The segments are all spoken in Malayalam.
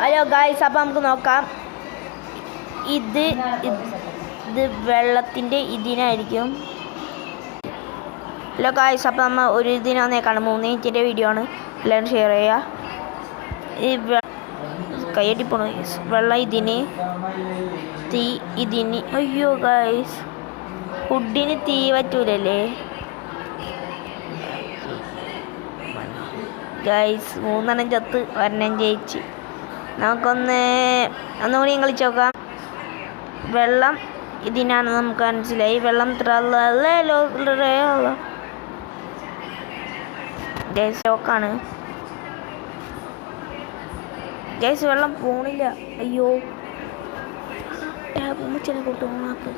ഹലോ ഗായ്സ്, അപ്പം നമുക്ക് നോക്കാം. ഇത് വെള്ളത്തിൻ്റെ ഇതിനായിരിക്കും. ഹലോ ഗായ്സ്, അപ്പം നമ്മൾ ഒരു ഇതിനാന്നേക്കാണ് 3 മിനിറ്റിൻ്റെ വീഡിയോ ആണ്. എല്ലാവരും ഷെയർ ചെയ്യുക. ഈ കയ്യടി പോണു. വെള്ളം ഇതിന്, തീ ഇതിന്. അയ്യോ ഗായ്സ്, ഫുഡിന് തീ പറ്റൂലല്ലേ ഗായ്സ്. 3 ചത്ത് 1 ജയിച്ച്. ഒന്നുകൂടി കളിച്ച് നോക്കാം. വെള്ളം ഇതിനാണ്, നമുക്ക് മനസ്സിലായി. വെള്ളം ോക്കാണ് ഗൈസ്. വെള്ളം പോണില്ല. അയ്യോ, ഉമ്മച്ചനെ കൂട്ട് ഓണാക്ക്.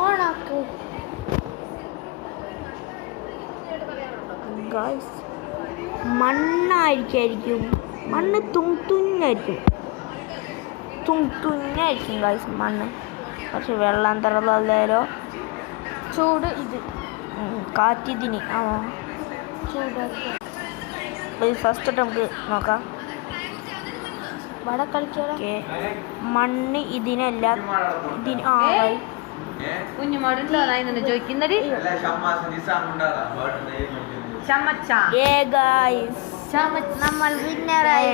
ഓണാക്ക് ഗൈസ്. മണ്ണായിരിക്കും. മണ്ണ് തുഞ്ഞായിരിക്കും ഗൈസ് മണ്ണ്. പക്ഷെ വെള്ളം തറല്ലോ. ചൂട് ഇത്, കാറ്റിതിന്. ചൂട് ഫസ്റ്റ് നമുക്ക് നോക്കാം. വട കളിക്കാൻ മണ്ണ് ഇതിനല്ല, ഇതിന്. ചോദിക്കുന്നത് നമ്മൾ വിന്നറായി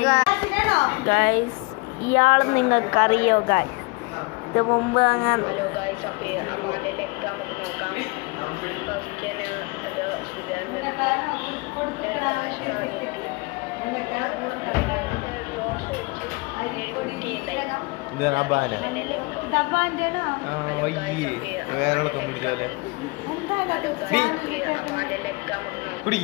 ഗൈസ്. ഇയാൾ നിങ്ങൾക്കറിയോ ഗൈസ്? ഇത് മുമ്പ് അങ്ങനെ വേറെ കമ്പിടിച്ചാലേ കുടി.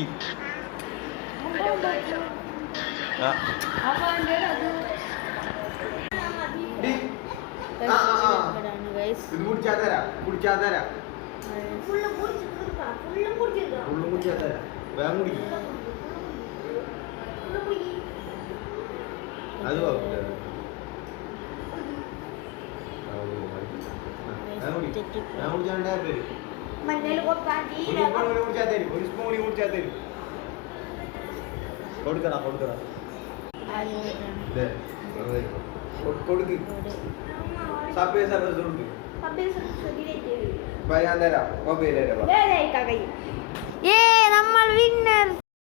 കൊടുക്കടാ കൊടുക്ക്. നമ്മൾ വിന്നർ.